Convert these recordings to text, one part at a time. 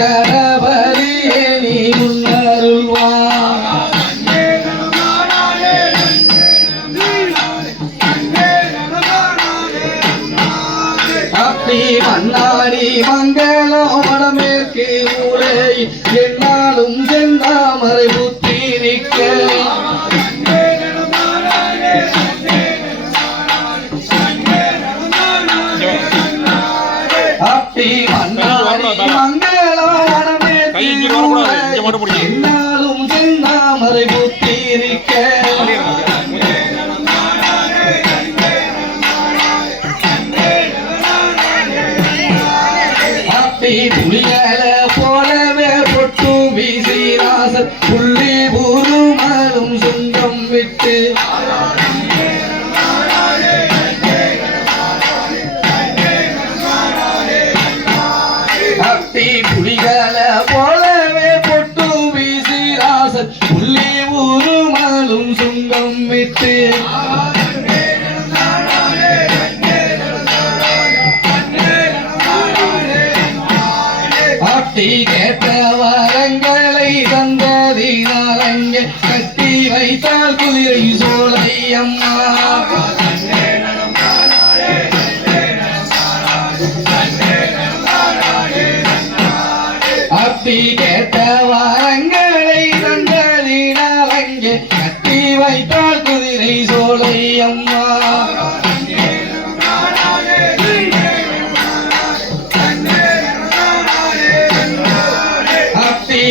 கணபதியே நீ முன்னருள்வாய் அப்படி மன்னாடி மங்களம் வடமேற்கு ஊரே என்னாலும் செந்தாமரை புத்திரிக்க அப்படி மன்னாடி மங்களம் வடமேற்கு ஊரே என்னாலும் செந்தாமரை புத்திரிக்க புலிகள போலவே பொட்டு வீசிராசர் புள்ளி பூருமலும் சுங்கம் விட்டு அப்படி புலிகள போலவே பொட்டு வீசிராசர் புள்ளி பூருமலும் சுங்கம் விட்டு கேட்ட வரங்களை தந்ததினால் அங்கே கட்டி வைத்தால் குதிரை சோலை அம்மா அப்படி கேட்ட வரங்களை தந்ததினால் அங்கே கட்டி வைத்தால் குதிரை சோலை அம்மா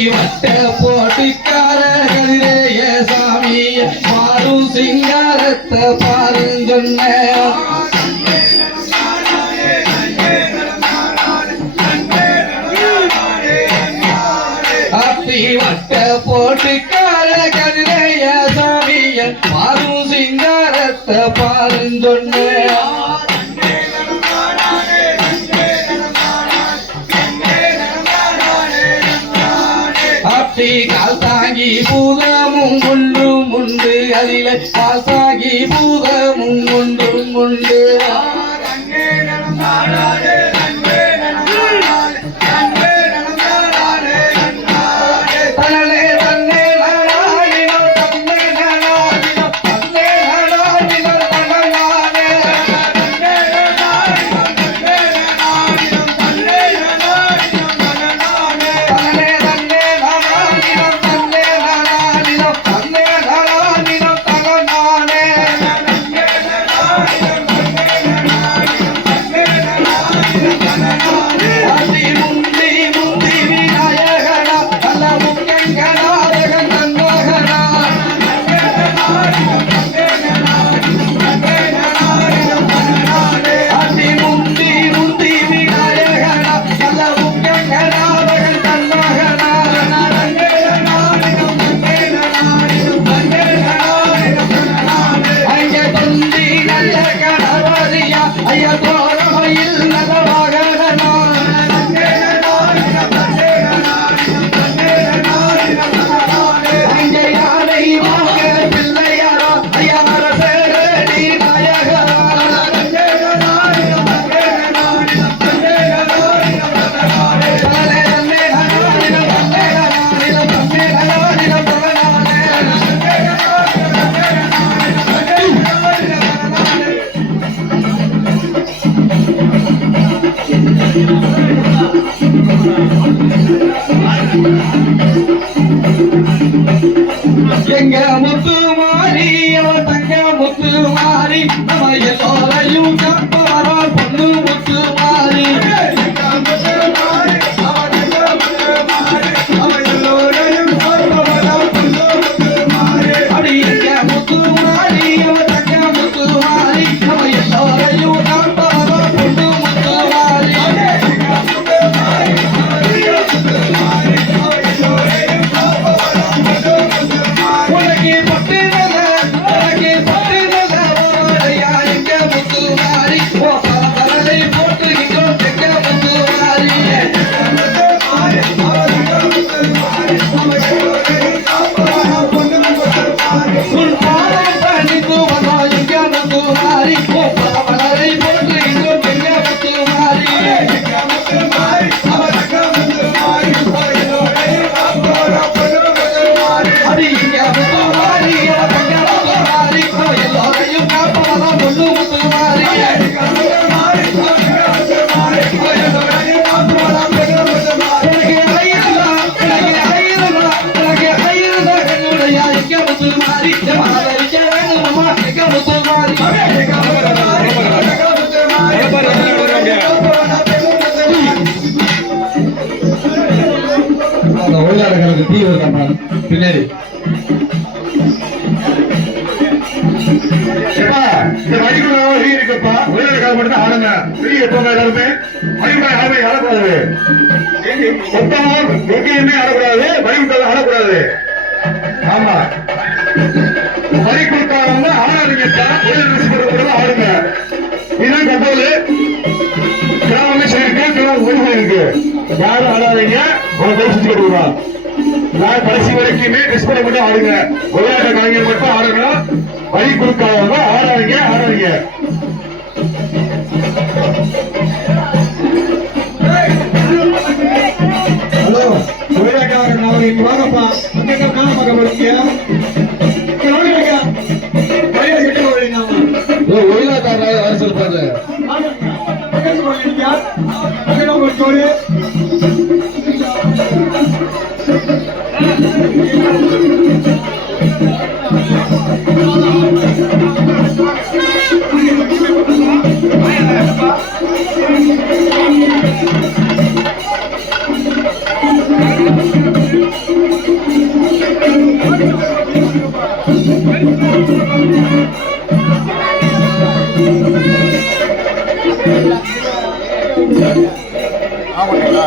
வட்ட போட்டிக்கார கதிரேய சாமிய பாரும் சிங்காரத்தை பாரும் சொன்ன அப்படி வட்ட போட்டிக்கார கதிரேய சாமிய பாரும் சிங்காரத்தை பாரும் சொன்ன கால் தாங்கி பூதமும் ஒன்றும் உண்டு அதில் கால் தாங்கி பூதமும் ஒன்றும் உண்டு எங்க முத்து மாறி அவன் தங்க முத்து மாறி நம்ம எல்லோரையும் காப்பவரால் பொண்ணு முத்து மாறி அப்படி எங்க முத்து மாறி அவன் தங்க முத்து மாறி நம்ம எல்லோரையும் காப்பவரால் பொண்ணு முத்து மாறி ஒயிலாளர்களுக்கு தீ வருதாமா பின்னாடி இந்த மணிக்குள்ள இருக்குப்பா ஒயிலாளர்கள் மட்டும் ஆளுங்க வெளியே போங்க எல்லாருமே மணிக்குள்ள யாருமே ஆடக்கூடாது மொத்தமா எங்கேயுமே ஆடக்கூடாது மணிக்குள்ள ஆடக்கூடாது ஆமா மணி கொடுக்காதவங்க ஆடாதீங்க ஆடுங்க இதுதான் கட்டோலு கிராமமே சொல்லிருக்கு கிராமம் உரிமை இருக்கு யாரும் ஆடாதீங்க உங்க கை சுத்தி கட்டுவான் நான் கடைசி வரைக்குமே மிஸ் பண்ண மட்டும் ஆடுங்க விளையாட்டு கலைஞர் மட்டும் ஆடணும் வழி கொடுக்காதவங்க ஆடாதீங்க ஆடாதீங்க ஹலோ விளையாட்டுக்காரன் அவர் இங்க வாங்கப்பா அங்க காண பார்க்க போறீங்க ஒயிலாக்காரர் வர சொல்றாரு ஆமாங்களா